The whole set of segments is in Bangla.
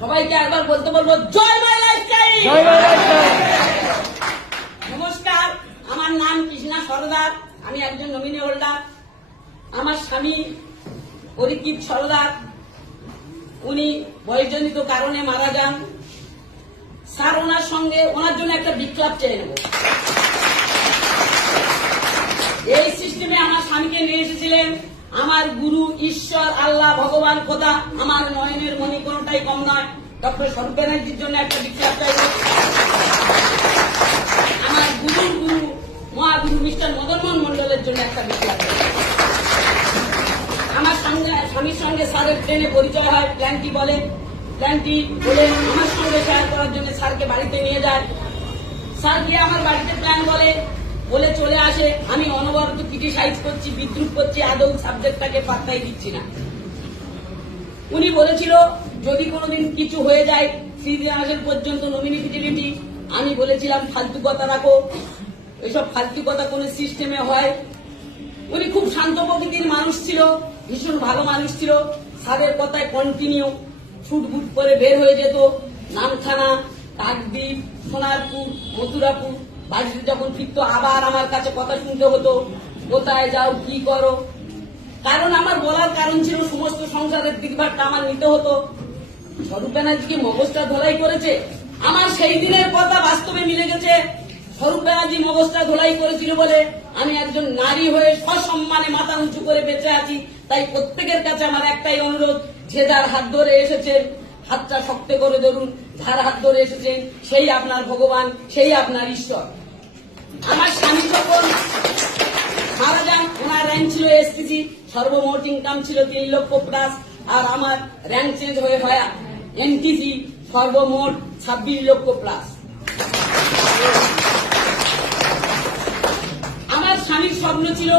সবাইকে একবার বলতে বলবো, জয় মাই লাইফস্টাইল। নমস্কার, আমার নাম কৃষ্ণা সরদার, আমি একজন নমিনি হোল্ডার। আমার স্বামী পরিকিত সরদার, উনি বয়সজনিত কারণে মারা যান। স্যার ওনার সঙ্গে ওনার জন্য একটা বিপ্লব চেয়ে নেব। এই সিস্টেমে আমার স্বামীকে নিয়ে এসেছিলেন আমার গুরু, ঈশ্বর, আল্লাহ, ভগবান, খোদা, আমার নয়নের মণি, কোনটাই কম নয়, ডক্টর স্বরূপ ব্যানার্জির জন্য একটা বিপ্লব চাইব। আমার গুরুর গুরু মহাগুরু মিস্টার মদনমোহন মন্ডলের জন্য একটা বিপ্লব চাইব। আমার স্বামীর সঙ্গে স্যারের ট্রেনে পরিচয় হয়, প্ল্যানটি বলে আমার সঙ্গে শেয়ার করার জন্য স্যারকে বাড়িতে নিয়ে যায়। স্যার গিয়ে আমার বাড়িতে প্ল্যান বলে চলে আসে। আমি অনবরত ক্রিটিসাইজ করছি, বিদ্রুপ করছি, আদৌ সাবজেক্টটাকে পাত্তাই দিচ্ছি না। উনি বলেছিল যদি কোনোদিন কিছু হয়ে যায় 3 মাসের পর্যন্ত নমিনি ফিজিবিলিটি। আমি বলেছিলাম ফালতু কথা রাখো, এসব ফালতু কথা কোন সিস্টেমে হয়। উনি খুব শান্ত প্রকৃতির মানুষ ছিল, ভীষণ ভালো মানুষ ছিল। স্যারের কথায় কন্টিনিউ ছুটবুট করে বের হয়ে যেত। নামখানা, কাকদ্বীপ, সোনারপুর, মথুরাপুর, বাড়িতে যখন ফিরতো আবার আমার কাছে কথা শুনতে হতো, কোথায় যাও, কি করো। কারণ আমার বলার কারণ ছিল সমস্ত সংসারের দিকভারটা আমার নিতে হতো। স্বরূপ ব্যানার্জিকে মগজটা ধোলাই করেছে। আমার সেই দিনের কথা বাস্তবে মিলে গেছে। স্বরূপ ব্যানার্জি মগজটা ধোলাই করেছিল বলে আমি একজন নারী হয়ে সসম্মানে মাথা উঁচু করে বেঁচে আছি। তাই প্রত্যেকের কাছে আমার একটাই অনুরোধ, যে যার হাত ধরে এসেছেন হাতটা শক্ত করে ধরুন। যার হাত ধরে এসেছেন সেই আপনার ভগবান, সেই আপনার ঈশ্বর। আমার স্বামী যখন মারা যান, ওনার র্যাঙ্ক ছিল এসপিসি, সর্বমোট ইনকাম ছিল 3 লক্ষ প্লাস। আর আমার র্যাঙ্ক চেঞ্জ হয়ে হয় এনটিসি, সর্বমোট 26 লক্ষ প্লাস। আমার স্বামীর স্বপ্ন ছিল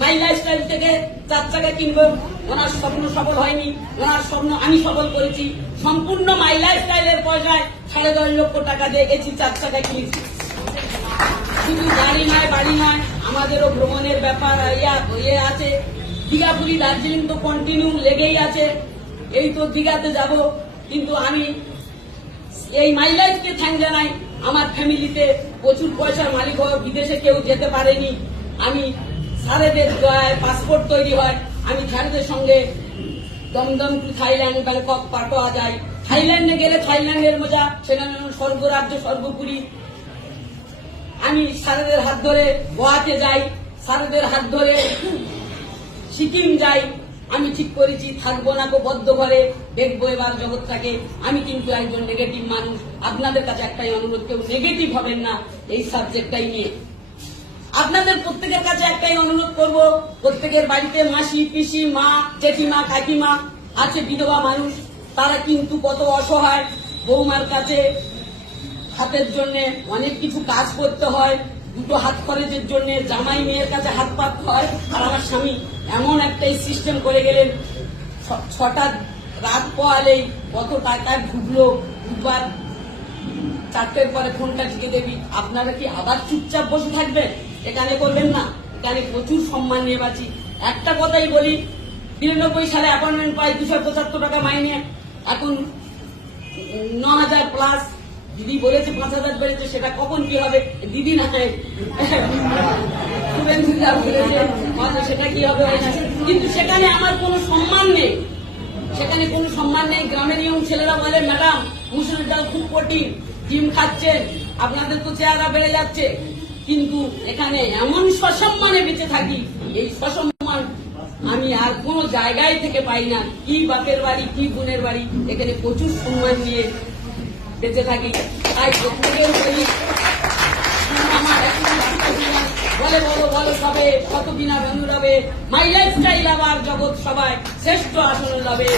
মাই লাইফস্টাইল থেকে 4 চাকা কিনবো। ওনার স্বপ্ন সফল হয়নি, ওনার স্বপ্ন আমি সফল করেছি। সম্পূর্ণ মাই লাইফস্টাইলের পয়সায় 10.5 লক্ষ টাকা দিয়ে গেছি, 4 চাকা কিনেছি। শুধু গাড়ি নয়, বাড়ি নয়, আমাদেরও ভ্রমণের ব্যাপার ইয়ে আছে। দীঘা, পুরী, দার্জিলিং তো কন্টিনিউ লেগেই আছে। এই তো দীঘাতে যাব, কিন্তু আমি এই মাই লাইফকে থ্যাঙ্ক জানাই। আমার ফ্যামিলিতে প্রচুর পয়সার মালিক হয়, বিদেশে কেউ যেতে পারেনি। আমি স্যারেদের পাসপোর্ট তৈরি হয়, আমি স্যারেদের সঙ্গে দমদম টু থাইল্যান্ড, ব্যাংকক পাটোয়া যাই। থাইল্যান্ডে গেলে থাইল্যান্ডের মজা, সেখানে স্বর্গরাজ্য, স্বর্গপুরী। আমি স্যারেদের হাত ধরে গোয়াতে যাই, স্যারেদের হাত ধরে সিকিম যাই। আমি ঠিক করেছি থাকবো না গো বদ্ধ ঘরে, দেখবো এবার জগৎটাকে। আমি কিন্তু একজন নেগেটিভ মানুষ। আপনাদের কাছে একটাই অনুরোধ, কেউ নেগেটিভ হবেন না এই সাবজেক্টটাই নিয়ে। আপনাদের প্রত্যেকের কাছে একটাই অনুরোধ করব, প্রত্যেকের বাড়িতে মাসি, পিসি, মা, জেঠিমা, কাকিমা আছে, বিধবা মানুষ। তারা কিন্তু কত অসহায়। বৌমার কাছে হাতের জন্য অনেক কিছু কাজ করতে হয়, 2 হাত খরচের জন্য জামাই মেয়ের কাছে হাত পাততে হয়। আর আমার স্বামী এমন একটাই সিস্টেম করে গেলেন, 6টা রাত পোয়ালেই কত টাকায় ঢুকলো, দুবার 4টের পরে ফোনটা টিকে দেবি। আপনারা কি আবার চুপচাপ বসে থাকবেন? এখানে করবেন না, এখানে প্রচুর সম্মান নিয়ে বাঁচি। একটা কথাই বলি, 93 সালে অ্যাপয়েন্টমেন্ট পাই 275 টাকা মাইনে, এখন 9000 প্লাস। দিদি বলেছে 5000 বেড়েছে, সেটা কখন কি হবে দিদি না বলেছে সেটা কি হবে, কিন্তু সেখানে আমার কোনো সম্মান নেই। সেখানে কোনো সম্মান নেই। গ্রামের ইয়ং ছেলেরা বলে, ম্যাডাম মুসুরের ডাল খুব কঠিন, ডিম খাচ্ছেন, আপনাদের তো চেহারা বেড়ে যাচ্ছে। কিন্তু এখানে এমন সসম্মানে বেঁচে থাকি, এই সসম্মান আমি আর কোনো জায়গায় থেকে পাই না। কি বাপের বাড়ি, কি বোনের বাড়ি, এখানে প্রচুর সম্মান নিয়ে বেঁচে থাকি। তাই প্রত্যেকের বলি, আমার বলে বলো সবে কত কিনা বন্ধু রবে, মাই লাইফস্টাইল আবার জগৎ সবাই শ্রেষ্ঠ আসনে রবে।